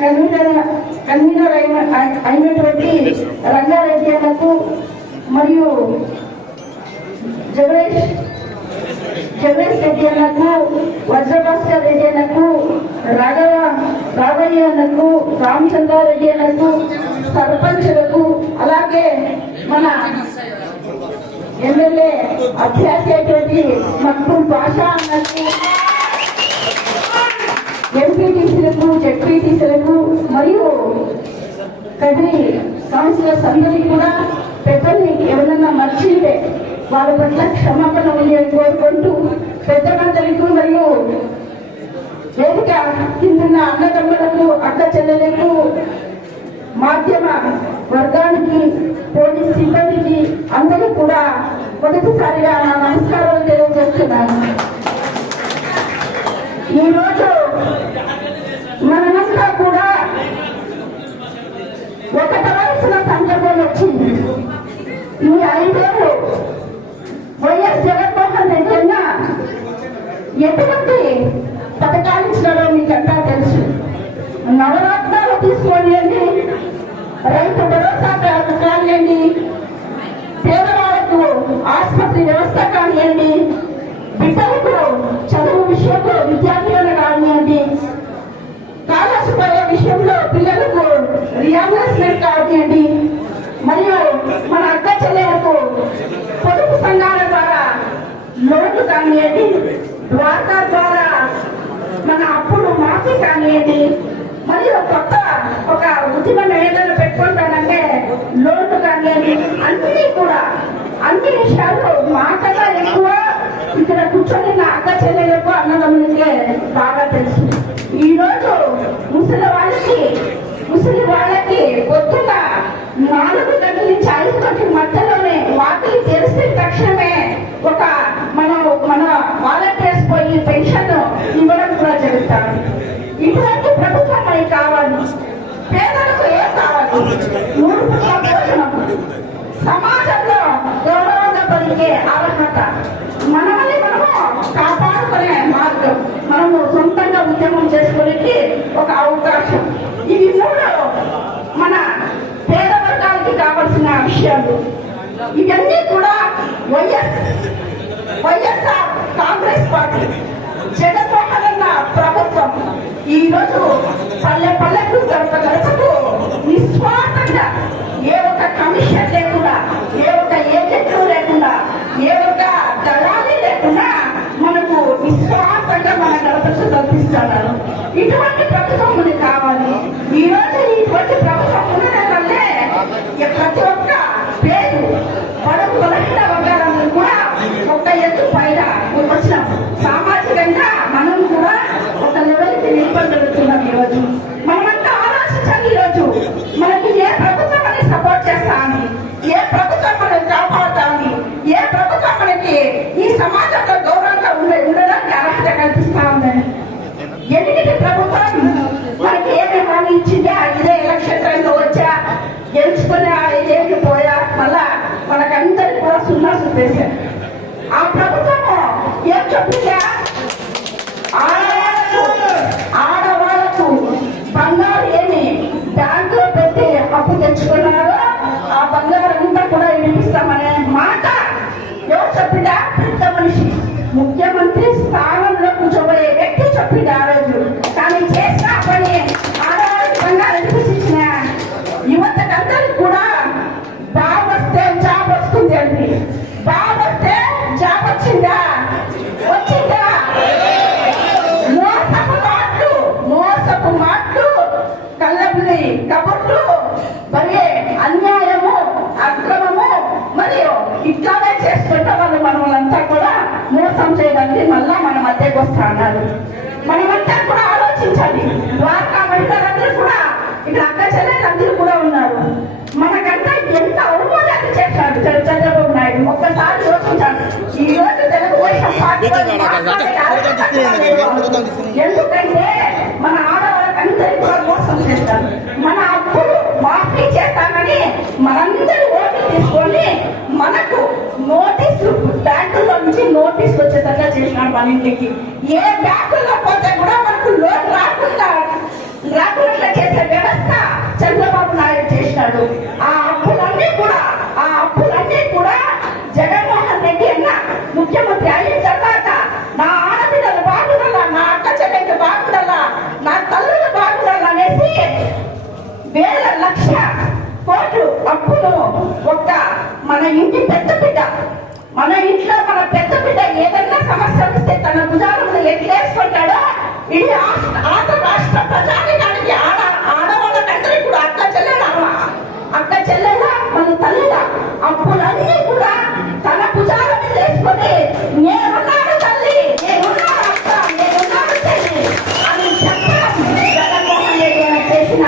Convener convener అయిన అయినటువంటి రంగారెడ్డి అన్నకు మరియు జగదీష్ జగదీష్ రెడ్డి అన్నకు వజ్రభాస్కర్ రెడ్డి అన్నకు రాఘవ రాఘయ్య అన్నకు రామచంద్రారెడ్డి అన్నకు సర్పంచులకు అలాగే మన ఎమ్మెల్యే అభ్యర్థి అయినటువంటి మక్బూల్ భాష అన్నకు ఎంపీటీసీలకు టీచర్లకు మరియు కదిరి కౌన్సిలర్స్ అందరికీ కూడా పెద్దల్ని ఎవరన్నా మర్చింటే వాళ్ళ పట్ల క్షమాపణ ఉంది అని కోరుకుంటూ పెద్దలందరికీ మరియు వేదిక కింద అన్నదమ్ములకు అక్క చెల్లెలకు మాధ్యమ వర్గానికి పోలీస్ సిబ్బందికి అందరూ కూడా మొదటిసారిగా నా నమస్కారాలు తెలియజేస్తున్నాను. ఈరోజు మనమంతా కూడా ఒకటవలసిన సందర్భం వచ్చింది. ఈ ఐదేళ్ళు వైఎస్ జగన్మోహన్ రెడ్డి అన్న ఎటువంటి పథకాలు ఇచ్చినారో మీకంతా తెలుసు? నవరత్నాలు తీసుకోండి రైతు భరోసా కానివ్వండి పేదవాళ్ళకు ఆసుపత్రి వ్యవస్థ కానివ్వండి బిడ్డలకు చదువు విషయంలో విద్యార్థులను కానివ్వండి కాలర్షిప్ విషయంలో పిల్లలకు రియంబర్స్మెంట్ కానివ్వండి మరియు మన అక్క చెల్లెలకు పొదుపు సంఘాల ద్వారా లోన్లు కానివ్వండి ద్వారకా ద్వారా మన అప్పులు మాఫీ కానివ్వండి మరియు కొత్త ఒక ఉద్యమం ఏదైనా పెట్టుకుంటానంటే లోన్లు కానివ్వండి అన్ని కూడా అన్ని విషయాలు మాటగా ఎక్కువ ఇక్కడ కూర్చొని నా అక్క చెల్లెలకు అన్నదమ్ములకే బాగా తెలుసు. ఈ రోజు ముసలి వాళ్ళు ముసలి పెన్షన్ ఇవ్వడం కూడా జరుగుతాను ఇటువంటి ప్రభుత్వం మనకి కావాలి. పేదలకు ఏం కావాలి? మూడు సమాజంలో గౌరవంగా పలికే అర్హత. మనమని మనము కాపాడుకునే మార్గం. మనము సొంతంగా ఉద్యమం చేసుకోవడానికి ఒక అవకాశం. ఇవి మూడు మన పేద వర్గాలకి కావాల్సిన విషయాలు. ఇవన్నీ కూడా YS YSR Congress party. Jaganmohan ప్రభుత్వం ఈ రోజు పల్లె పల్లెకు గడప గడపకు నిస్వార్థంగా ఏ ఒక్క కమిషన్ లేకుండా ఏ ఒక్క ఏజెంట్లు లేకుండా ఏ ఒక్క దళాలి లేకుండా మనకు నిస్వార్థంగా మన గడపకు కల్పిస్తున్నారు ఇటువంటి ప్రభుత్వం మనకు కావాలి ఈ రోజు ఇటువంటి ప్రభుత్వం ఉండడం వల్లే ఈ ప్రతి ఒక్క పేరు బడుగు బలహీన వర్గాలందరూ కూడా ఒక ఎత్తు పైన వచ్చినాం సామాజికంగా మనం కూడా ఒక లెవెల్కి నిలబడగలుగుతున్నాం ఈరోజు మనమంతా ఆలోచించాలి ఈరోజు మనకి ఏ ప్రభుత్వం మనకి సపోర్ట్ చేస్తామని ఏ ప్రభుత్వం మనకి కాపాడుతామని ఏ ప్రభుత్వం మనకి ఈ సమాజంలో గౌరవంగా ఉండే ఉండడానికి అర్హత కల్పిస్తా ఉందని ఎన్నికటి ప్రభుత్వం మనకి ఏమి హామీ ఇచ్చిందా ఇదే ఎలక్షన్ టైంలో వచ్చా గెలుచుకుని ఆ ఐదేళ్ళు పోయా మళ్ళా మనకందరికి కూడా ఆ ప్రభుత్వము ఏం చెప్పిందా? ఆడవాళ్ళకు ఆడవాళ్ళకు బంగారు ఏమి బ్యాంకులో పెట్టి అప్పు తెచ్చుకున్నారో ఆ బంగారు అంతా కూడా వినిపిస్తామనే మాట ఎవరు చెప్పిందా? పెద్ద మనిషి ముఖ్యమంత్రి స్థానంలో కూర్చోబోయే వ్యక్తి చెప్పింది ఆ రోజు కానీ చేసిన పని ఆడవాళ్ళకి బంగారు వినిపించిన యువతకందరికి కూడా బాగా వస్తే జాబ్ వస్తుంది అండి బాగా వస్తే జాబ్ వచ్చిందా వచ్చిందా మోసపు మాటలు మోసపు మాటలు కళ్ళబుల్లి కబుర్లు మరి అన్యాయము అక్రమము మరియు ఇట్లానే చేసుకుంటే వాళ్ళు మనల్ని కూడా మోసం చేయడానికి మళ్ళా మన మధ్యకి వస్తా అన్నారు. మనమంతా కూడా ఆలోచించాలి. ద్వారకా మహిళలందరూ కూడా ఇక్కడ అక్క చెల్లెలందరూ కూడా ఉన్నారు. మనకంతా ఎంత అవమానాలు చేశాడు చంద్రబాబు నాయుడు? ఒక్కసారి యోచించాలి ఈ రోజు తెలుగుదేశం పార్టీ ఎందుకంటే మన ఆడవాళ్ళకి కూడా మోసం చేస్తారు మన అప్పులు మాఫీ చేస్తామని మనందరూ ఓట్లు తీసుకొని మనకు నోటీసులు బ్యాంకుల్లో నుంచి నోటీసులు వచ్చేటట్లా చేసినాడు మన ఇంటికి. ఏ బ్యాంకుల్లో పోతే కూడా మనకు లోన్ రాకుండా రాకుండా చేసి ముఖ్యమంత్రి అయిన తర్వాత నా ఆడపిల్లలు బాగుండాలా నా అక్క చెల్లెలు బాగుండాలా నా తల్లులు బాగుండాలా అనేసి వేల లక్ష కోట్లు అప్పులు ఒక్క మన ఇంటి పెద్ద బిడ్డ. మన ఇంట్లో మన పెద్ద బిడ్డ ఏదైనా సమస్య వస్తే తన భుజాల మీద ఎట్లేసుకుంటాడో ఇది రాష్ట్ర- ఆంధ్ర రాష్ట్ర ప్రజానికానికి ఆడ ఆడవాళ్ళకందరికీ కూడా అక్క చెల్లెల అక్క చెల్లెల మన తల్లిద అప్పులన్నీ కూడా తన భుజాల మీద వేసుకొని నేనున్నాను తల్లి నేనున్నాను అక్క నేనున్నాను చెల్లి అని చెప్పడం జగన్మోహన్ రెడ్డి గారు చేసిన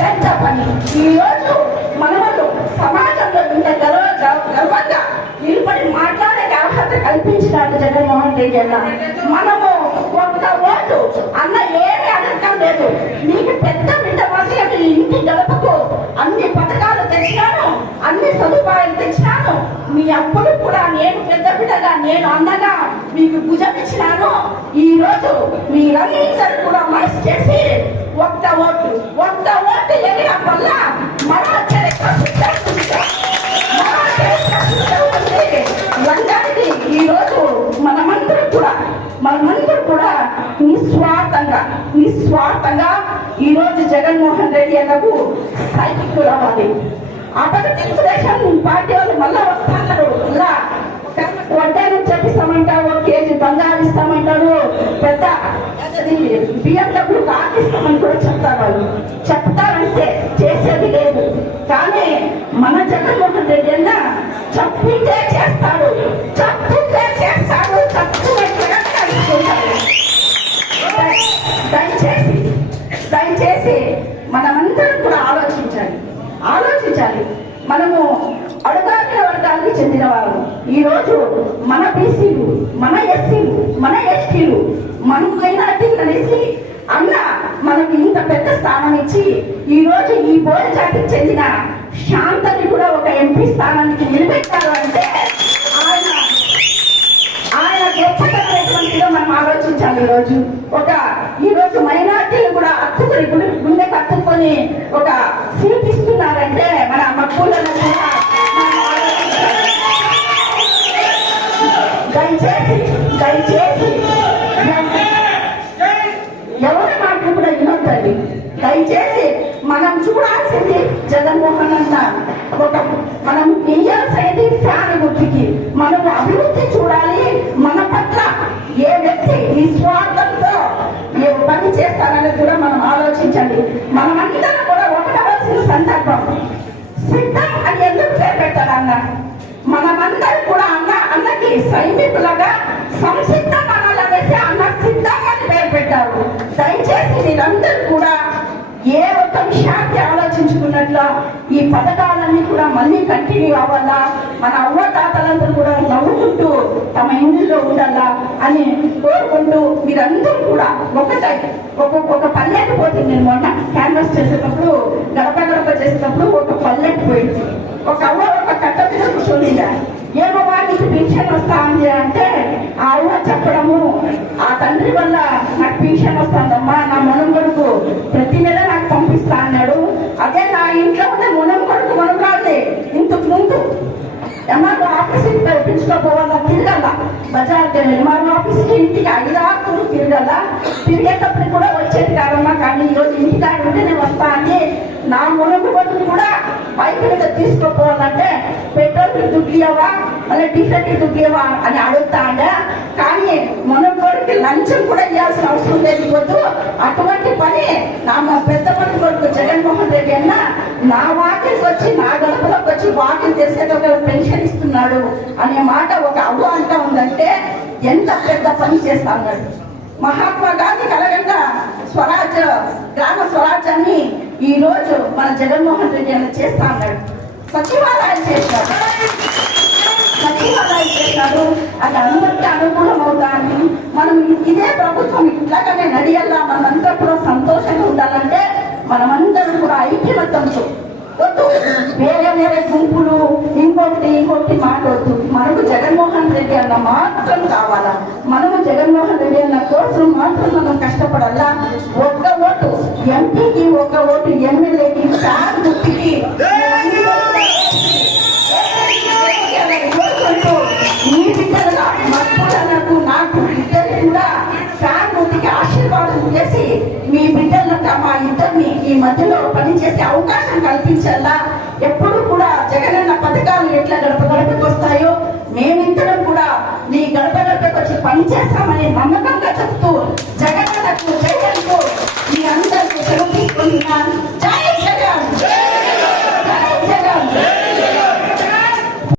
పెద్ద పని ఈ రోజు మనవలు సమాజంలో ఇంత గర్వ గర్వ- గర్వంగా నిలబడి మాట్లాడే అర్హత కల్పించినాడు జగన్మోహన్ మనము ఒక్క ఓటు అన్న ఏమీ అడగటం లేదు. నీకు పెద్ద బిడ్డ వస్తే ఇంటి గడపకు అన్ని పథకాలు తెచ్చినాను అన్ని సదుపాయాలు తెచ్చినాను. మీ అప్పుడు కూడా నేను పెద్ద బిడ్డగా నేను అన్నగా మీకు భుజం ఇచ్చినాను ఈ రోజు మీరందరూ కూడా మనసు చేసి ఒక్క ఒక్క జగన్మోహన్ రెడ్డి సైకిల్ రావాలి అప్పటి తెలుగుదేశం పార్టీ వాళ్ళు మళ్ళా వస్తున్నారు ఇలా వడ్డాను చెప్పిస్తామంటారు ఒక కేజీ బంగారు ఇస్తామంటారు పెద్ద బిఎండబ్ల్యూ కార్ ఇస్తామని కూడా చెప్తారు వాళ్ళు. చెప్తారంటే చేసేది లేదు. కానీ మన జగన్మోహన్ రెడ్డి అన్న చెప్పిందే చేస్తాడు చెప్పిందే చేస్తాడు చెప్పుకున్నట్టుగా నడుచుకుంటాడు దయచేసి దయచేసి మనం ఆలోచించాలి. ఆలోచించాలి. మనము అడుగారిన వర్గానికి చెందిన ఈరోజు ఈ రోజు మన బీసీలు మన ఎస్సీలు మన ఎస్టీలు మన మైనార్టీలు అనేసి అన్న మనకి ఇంత పెద్ద స్థానం ఇచ్చి ఈ రోజు ఈ బోధ జాతికి చెందిన శాంతని కూడా ఒక ఎంపీ స్థానానికి నిలబెట్టారు అంటే ఆయన ఆయన గొప్పతనం ఎటువంటిదో మనం ఆలోచించాలి ఈరోజు. ఒక ఈరోజు మైనార్టీలు కూడా అత్తుకుని గుండె గుండె కట్టుకొని ఒక సీట్ ఇస్తున్నారంటే మన మక్కువలను కూడా దయచేసి దయచేసి ఎవరి మాటలు కూడా వినొద్దండి. దయచేసి మనం చూడాల్సింది జగన్మోహన్ అన్న ఒక మనం ఇయ్యాల్సింది ఫ్యాన్ గుర్తికి మనం అభివృద్ధి చూడాలి మన పట్ల ఏ వ్యక్తి నిస్వార్థంతో ఏ పని చేస్తారనేది కూడా మనం ఆలోచించండి మనమందరం కూడా ఒకటవలసిన సందర్భం. సిద్ధం అని ఎందుకు పేరు మనమందరం కూడా అన్న అన్నకి సైనికులుగా సంసిద్ధం అనాలనేసి అన్న సిద్ధం అని పేరు పెట్టారు. దయచేసి మీరందరూ కూడా ఏ ఒక్క విషయాన్ని ఆలోచించుకున్నట్లు ఈ పథకాలన్నీ కూడా మళ్ళీ కంటిన్యూ అవ్వాలా? మన అవ్వ తాతలందరూ కూడా నవ్వుకుంటూ తమ ఇంట్లో ఉండాలా అని కోరుకుంటూ మీరందరూ కూడా ఒకటై ఒక్కొక్క ఒక పల్లెకి పోతే నేను మొన్న క్యాన్వాస్ చేసేటప్పుడు గడప గడప చేసేటప్పుడు ఒక పల్లెకి పోయింది. ఒక అవ్వ ఒక కట్ట మీద కూర్చొనిందా? ఏమో వారికి పింఛన్ వస్తా అని అంటే ఆ అవ్వ చెప్పడము ఆ తండ్రి వల్ల నాకు పింఛన్ వస్తుందమ్మా నా మనం కొడుకు ప్రతి నెల నాకు పంపిస్తా అన్నాడు అదే నా ఇంట్లో ఉన్న మునం కొడుకు మనం రాలే ఇంతకు ముందు ఎంఆర్ఓ ఆఫీస్కి పిలుచుకోపోవాలా తిరగాల బజార్ ఎంఆర్ఓ ఆఫీస్కి ఇంటికి ఐదారు తిరగల. తిరిగేటప్పుడు కూడా వచ్చేది కాదమ్మా కానీ ఈరోజు ఇంటి కాడ ఉంటే నేను వస్తా అని నా మునగు కొడుకు కూడా బైక్ మీద తీసుకోపోవాలంటే పెట్రోల్ దుగ్గియవా? మళ్ళీ టిఫిన్ దుగ్గియవా అని అడుగుతా అండే కానీ మునగు కొడుకు లంచం కూడా ఇవ్వాల్సిన అవసరం లేదు. వద్దు. అటువంటి పని నా మా పెద్ద పని కొడుకు జగన్మోహన్ రెడ్డి అన్న నా వాకిలికి వచ్చి నా గడపలో వచ్చి వాకింగ్ చేసేటప్పుడు పెన్షన్ ఇస్తున్నాడు అనే మాట ఒక అవ్వ అంటా ఉందంటే ఎంత పెద్ద పని చేస్తా ఉన్నాడు. మహాత్మా గాంధీ కలగంగా స్వరాజ్య గ్రామ స్వరాజ్యాన్ని ఈ రోజు మన జగన్మోహన్ రెడ్డి అన్న చేస్తా ఉన్నాడు. సచివాలయాలు చేశాడు. సచివాలయాలు చేశాడు. అది అందరికీ అనుకూలం అవుతాన్ని మనం ఇదే ప్రభుత్వం ఇట్లాగానే నడియల్లా మనమంతా కూడా సంతోషంగా ఉండాలంటే మనమందరం కూడా ఐక్యమత్యంతో వద్దు వేరే గుంపులు ఇంకొకటి ఇంకొకటి మాట్లాడుతూ మనకు జగన్మోహన్ రెడ్డి అన్న మాత్రం కావాలా? మనము జగన్మోహన్ రెడ్డి అన్న కోసం మాత్రం మనం కష్టపడాలా? ఒక్క ఓటు. ఎంపీకి ఒక్క ఓటు ఎమ్మెల్యేకి సార్ గుర్తికి మధ్యలో పనిచేసే అవకాశం కల్పించాలా ఎప్పుడు కూడా జగనన్న పథకాలు ఎట్లా గడప గడపకు వస్తాయో మేమిద్దరం కూడా నీ గడప గడపకు వచ్చి పని చేస్తామని నమ్మకంగా చెప్తూ జగనన్నకు జగన్కు మీ అందరికీ సెలవు తీసుకుంటున్నాను.